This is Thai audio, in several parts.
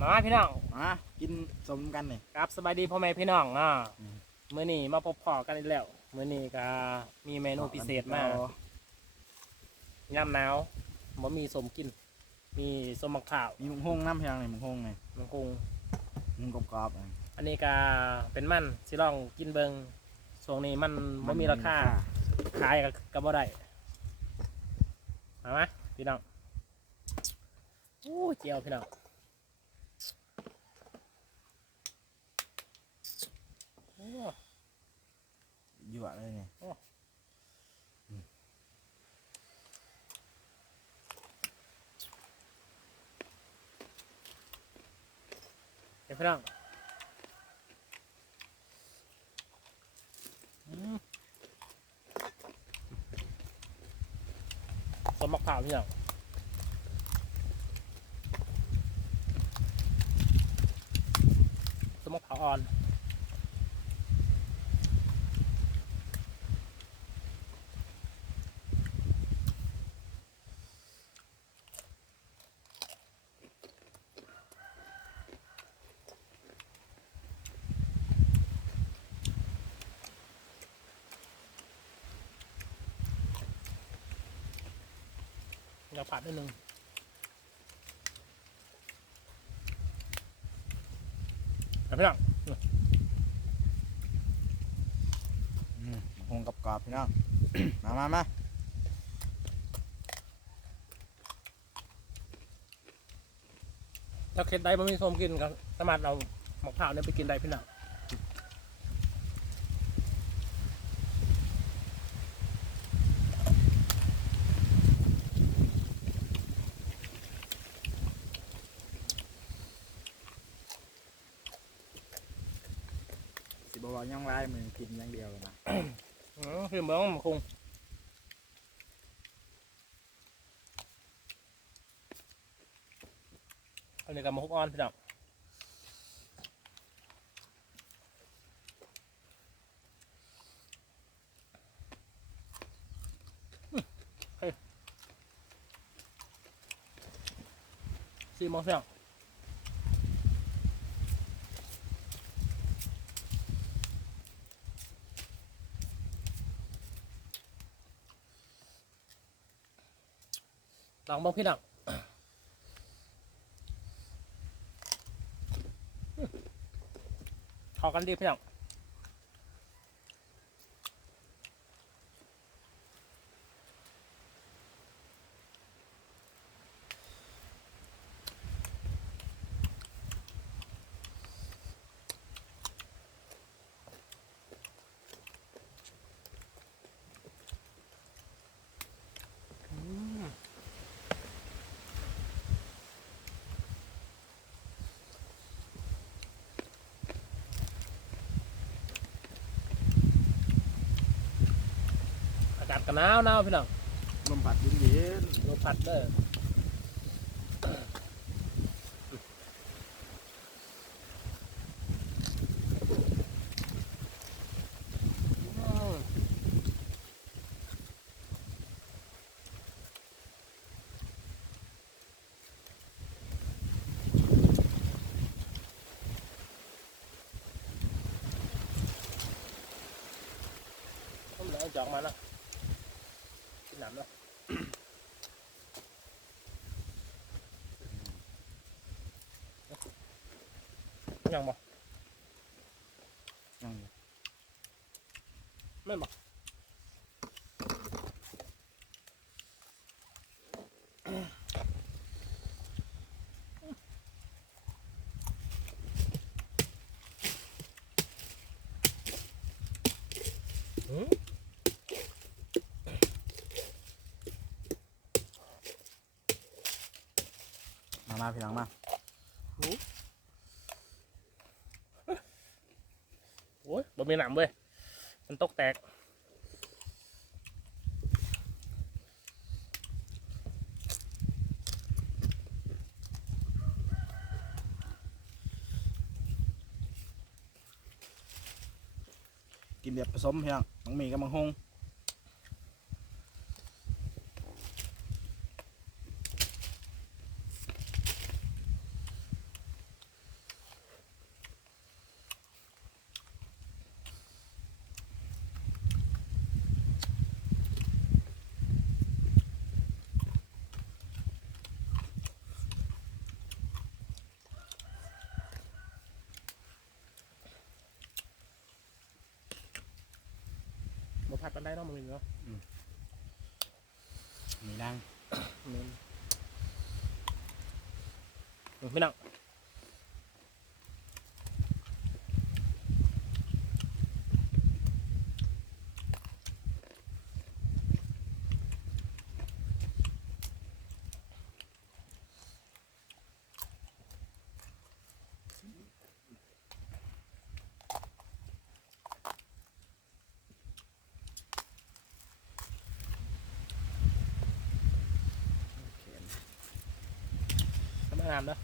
มาพี่น้องกินสมกันนี่ครับสบายดีพ่อแม่พี่น้องมื้อนี้มาพบพ่อกันอีกแล้วมื้อนี้ก็มีเมนูพิเศษมากยามหนาวบ่มีสมกินมีสมมะขาวมีมุงฮงน้ำเพียงนี่มุงฮงไงมังคงมุงกรอบอันนี้ก็เป็นมันสิลองกินเบิ่งช่วงนี้มันบ่มีราคาขายก็บ่ได้มาพี่น้องโอ้เจียวพี่น้องยั่วเลยนี่เดี๋ยวพี่น้องสมมะขาวพี่น้องสมมะขาวอ่อนเราผัดนิดนึงพี่น้องฮงกรอบพี่น้อง มาถ้าเค็ดได้ไม่มีส้มกินก็สามารถเอามะพร้าวเนี่ยไปกินได้พี่น้องสิบอกว่าย่างไรมือกินอย่างเดียวเลยนะพี่เบิ้งมาคุงอันนี้กับมะฮุกอ่อนพี่น้องซีมองเสียงลองบอกพี่น้องขอกันดีพี่น้องอากาศก็หนาวพี่น้องลมพัดเย็นลมพัดเด้อผมเหลือจอกมาแล้วกินน้ำแล้วยังบ่ยังไม่บ่มาพี่น้องมาโอ้ยบ่มีหนามเว้ยมันตกแตกกินแบบผสมพี่น้องมังมีกับมังฮง ผัดกันได้เนาะมึงเนาะ มีดัง ไม่นั่งทำงานเนาะ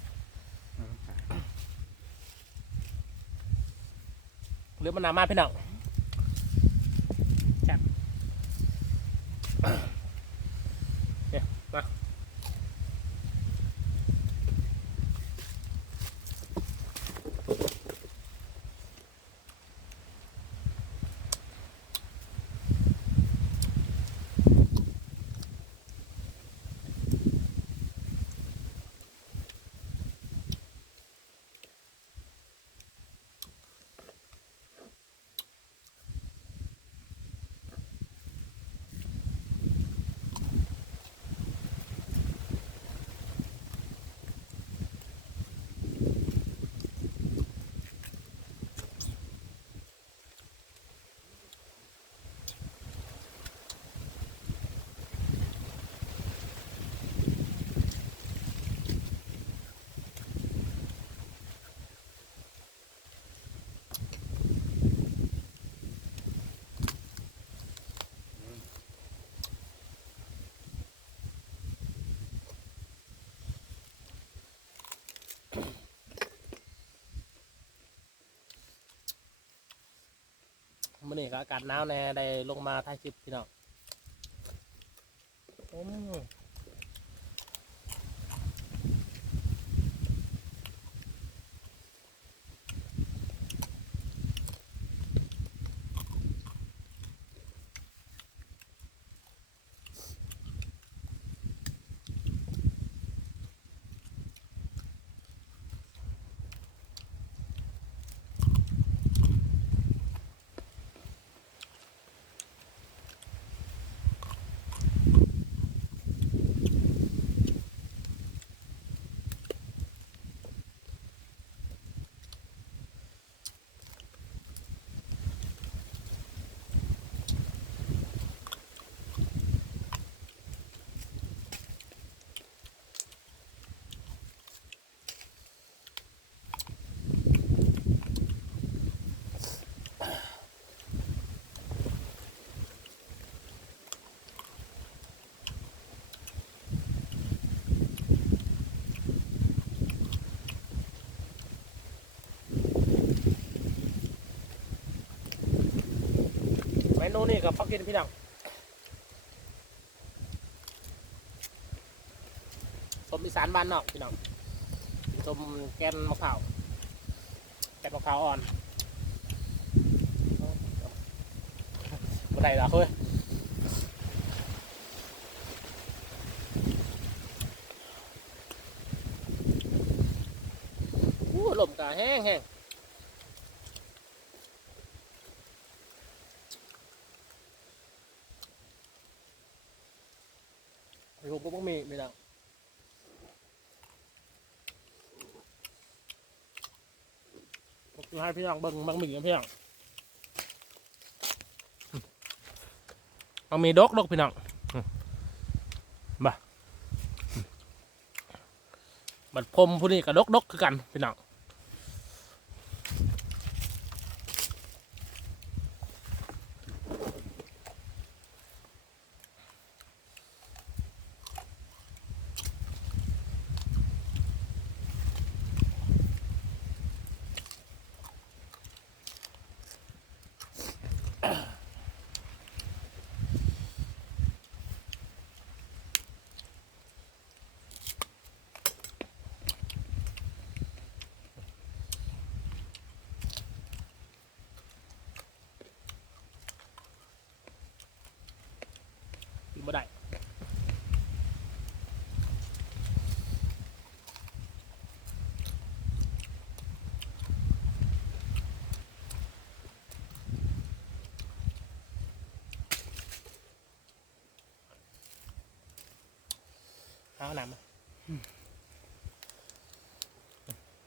หรือมันน้ำมาพี่น้องแซ่บเนี่ยมามื่อนี้ก็อากาศหนาวแน่ได้ลงมาถ่ายคลิปพี่น้องเมนูนี่กับพักกินพี่น้องส้มอีสานบ้านนอกพี่น้องส้มแกนมะพร้าวอ่อนบ่ได้ละเฮ้ยลมกะแห้งลูกก็ต้องมีพี่น้องให้พี่น้องเบิ่งบางหมี่พี่น้องบางหมี่ดกพี่น้องบ่บัดพรมผู้นี้กับดกคือกันพี่น้อง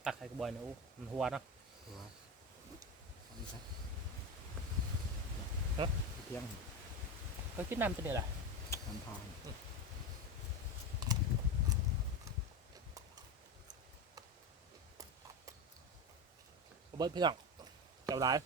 ตักไข่กระบอยนะอู้มันหัวเนาะ อันนี้ครับ ฮะ เที่ยง ก็คิดน้ำตัวนี้แหละ ทำทาน เบิร์ดพี่น้องเจ้าร้าย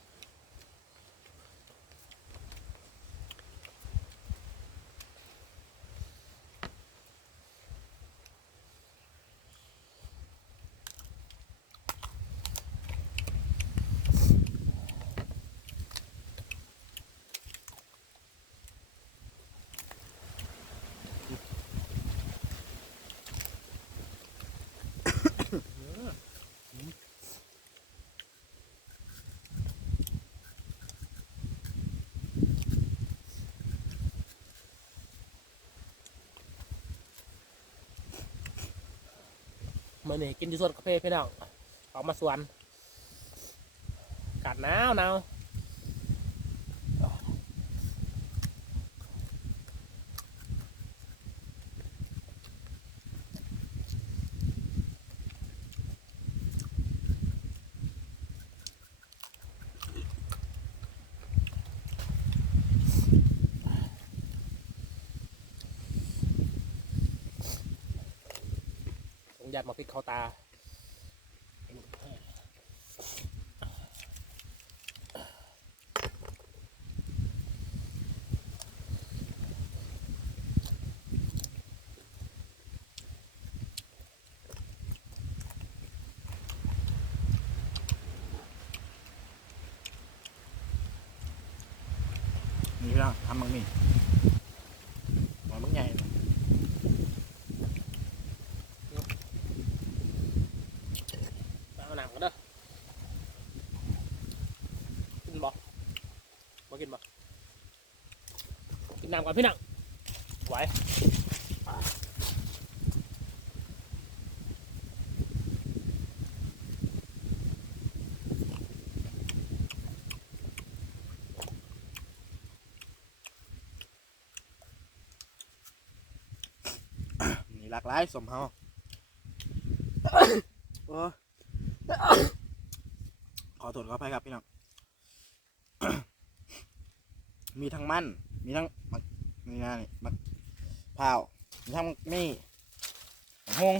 เมื่อนี้กินที่สวนกาแฟพี่น้องออกมาสวนอากาศหนาวหนาวผมอยากมาพริกเข้าตานี่พี่น้องทำมังมีหอมมังใหญ่เลย เอาหนังกันเด้อกินบ่กินบ่กินน้ำก่อนพี่น้องไหวนี่หลากหลายสมเฮาโอ้ขอโทษขออภัยครับพี่น้อง มีทั้งมันมีทั้งมักนี่นะนี่มักพร้าวมีทั้งมีมะฮง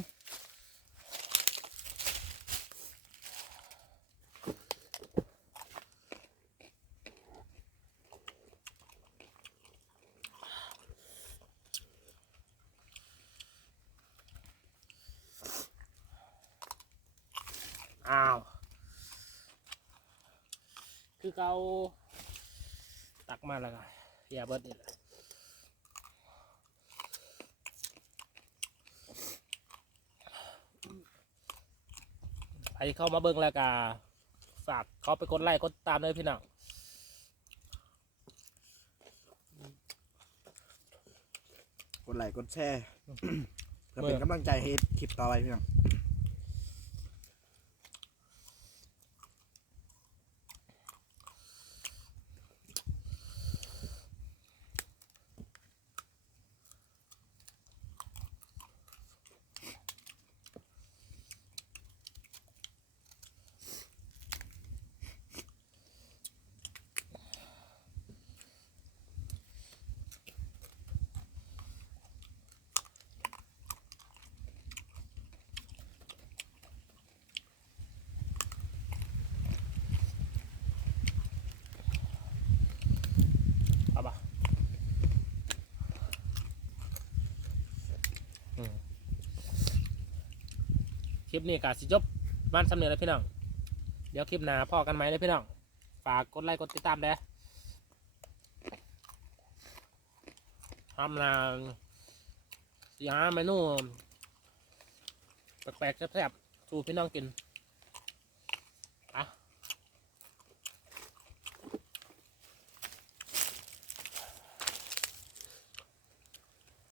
อ้าวคือเขาตักมาแล้วกันเพียเบิร์ดนี่แหละใครเข้ามาเบิ่งแล้วก็ฝากเขาไปกดไลค์กดตามด้วยพี่น้อง กดไลค์กดแชร์ เพื่อเป็นกำลังใจให้คลิปต่อไปพี่น้องเอาปะคลิปนี้กาสิจบบ้านสำเร็จแล้วพี่น้องเดี๋ยวคลิปหน้าพอกันไหมเลยพี่น้องฝากกดไลค์กดติดตามเด้อทำนาสีหาเมนูแปลกๆแซ่บๆสู่พี่น้องกิน